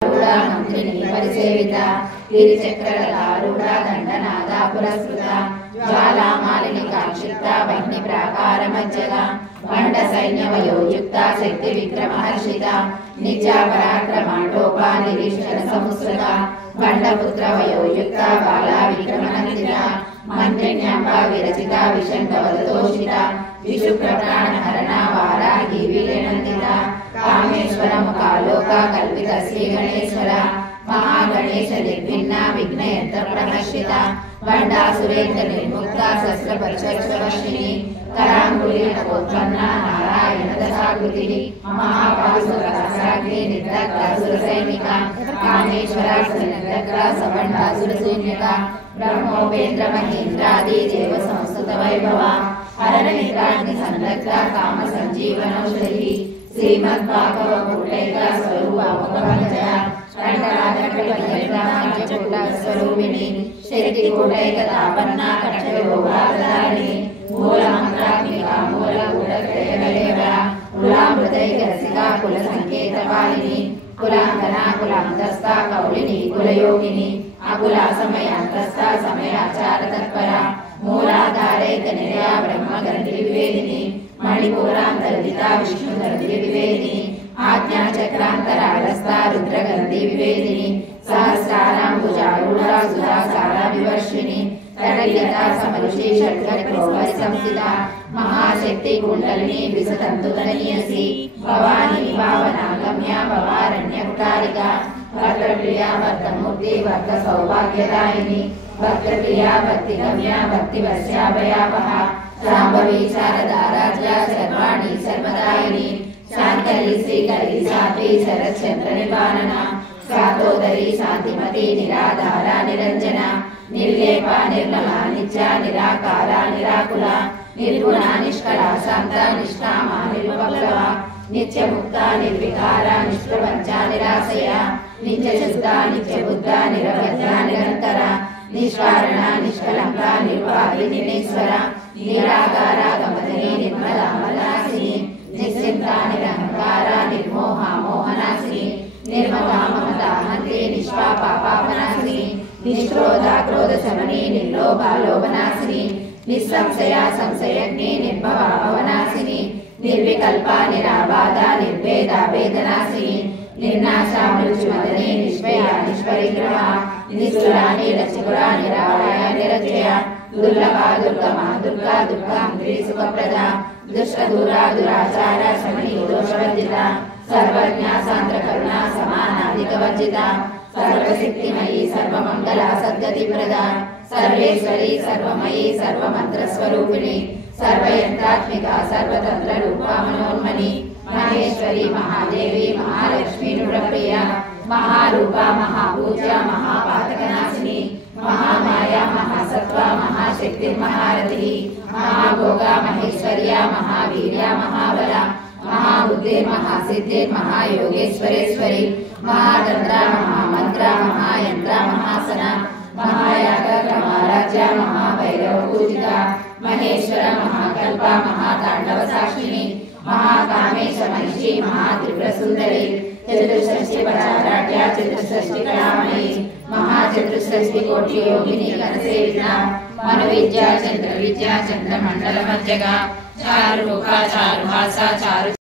మంత్రిని పరిసేవిత గిరిచక్రధారూఢ దండనాద పురస్కృత జ్వాలామాలిని కాక్షిప్త వహ్ని ప్రాకార మజ్జగ మండ సైన్య వయోయుక్త శక్తి విక్రమహర్షిత నిజ పరాక్రమాటోప నిరీక్షణ సముస్రత బండపుత్ర వయోయుక్త బాల విక్రమనందిత మంత్రిణ్యాంబ విరచిత విషంకవదతోషిత విశుక్ర ప్రాణహరణ వారాహి వీరనందిత కామేశ్వర ముఖాలోక కల్పిత శ్రీ గణేశ్వర మహాగణేశ నిర్భిన్న విఘ్నయంత్ర ప్రహర్షిత బండాసురేంద్ర నిర్ముక్త శస్త్రపరిచర్షవర్షిణి కరాంగుళి నవోత్పన్న నారాయణ దశాకృతి మహాపాసురాగ్ని నిర్దగ్ధ సురసైనిక కామేశ్వర నిర్దగ్ధ సబండాసుర శూన్యక బ్రహ్మోపేంద్ర మహేంద్రాది దేవ సంస్కృత వైభవ హరణిద్రాగ్ని సందగ్ధ కామ సంజీవనౌషధి శ్రీమద్భాగవతైక స్వరూపముఖ స్వరూపిణి శక్తి కూటైక తాపన్న కక్షయోగాధారిణి మూల మంత్రాత్మిక మూల కూటైక కులామృతైక రసిక కుల సంకేతవాలిని కులాంగన కులాంతస్థ కౌలిని కులయోగిని అకుల సమయాంతస్థ సమయాచార తత్పర మూలాధారైక నిలయ బ్రహ్మగంధి వివేదిని మణిపూరాంతర్జిత విష్ణుగంధి వివేదిని ఆజ్ఞా చక్రాంతరాళస్థ రుద్రగంధి వివేదిని సహస్రారాంబుజారూఢ సుధాసార వివర్షిణి తడల్యత సమరుషి షట్కర్కోవరి సంస్థిత మహాశక్తి కుండలిని విసతంతుతనీయసి భవాని భావనాగమ్య భవారణ్యకుటారిక భద్రప్రియ భక్తమూర్తి భక్త సౌభాగ్యదాయిని భక్తప్రియ భక్తిగమ్య భక్తివర్షాభయాపహ శాంభవి శారదారాజ్య సర్వాణి సర్వదాయిని శాంతరి శ్రీకరి శాంతి శరత్చంద్ర నిపానన శాతోదరి శాంతిమతి నిరాధార నిరంజన నిర్లేప నిర్మల నిత్య నిరాకార నిరాకుల నిర్గుణ నిష్కళ శాంత నిష్కామ నిర్వప్లవ నిత్యముక్త నిర్వికార నిష్ప్రపంచ నిరాశయ నిత్యశుద్ధ నిత్యబుద్ధ నిరవధ్య నిరంతర నిష్కారణ నిష్కలంక నిర్వాహి నిరేశ్వర నిరాకార గమదిని నిర్మల మలాసిని నిశ్చింత నిరహంకార నిర్మోహ మోహనాసిని నిర్మమా మమత హంతి నిష్పాప పాపనాశిని నిష్క్రోధ క్రోధ శమని నిర్లోభ లోభనాశిని నిస్సంశయ సంశయజ్ఞి నిర్భవ భవనాశిని నిర్వికల్ప నిరాబాధ నిర్భేద భేదనాశిని నిర్నాశ మృత్యుమదని నిష్భయ నిష్పరిగ్రహ నిష్ఠుర నిరచికుర నిరాలయ నిరజయ దుర్లభ దుర్గమ దుర్గా దుర్గాంత్రి సుఖప్రద దుష్టదూర దురాచార శమని దోషవర్జిత సర్వజ్ఞ సాంద్రకరుణ సమానాధిక వర్జిత సర్వశక్తిమయీ సర్వమంగళ సద్గతి ప్రద సర్వేశ్వరి సర్వమయీ సర్వమంత్ర స్వరూపిణి సర్వయంత్రాత్మిక సర్వతంత్ర రూప మనోన్మని మహేశ్వరి మహాదేవి మహాలక్ష్మి నృప్రియ మహారూప మహాపూజ మహాపాతకనాశిని మహామాయ మహాసత్వ మహాశక్తి మహారథి మహాభోగ మహేశ్వర్య మహావీర్య మహాబల మహాబుద్ధి మహాసిద్ధి మహాయోగేశ్వరేశ్వరి మహాతంత్ర మహామంత్ర మహాయంత్ర మహాసన మహాయాగ క్రమారాజ్య మహాభైరవ పూజిత మహేశ్వర మహాకల్ప మహాతాండవ సాక్షిని మహాకామేశ మహిషి మహాత్రిపుర సుందరి చతుర్షష్టి పరారాధ్య చతుర్షష్టి కళామణి మహాచతుర్షష్టి కోటి యోగిని గణసేవిత మను విద్యా చంద్ర విద్యా చంద్ర మండల మధ్యగా చారు రూప చారు హాస చారు